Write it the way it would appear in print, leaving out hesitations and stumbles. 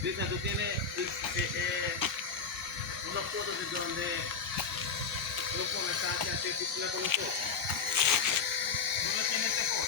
Cristian, tú tienes una foto de donde tú comenzaste a hacer tu con nosotros. ¿No la tienes de foto?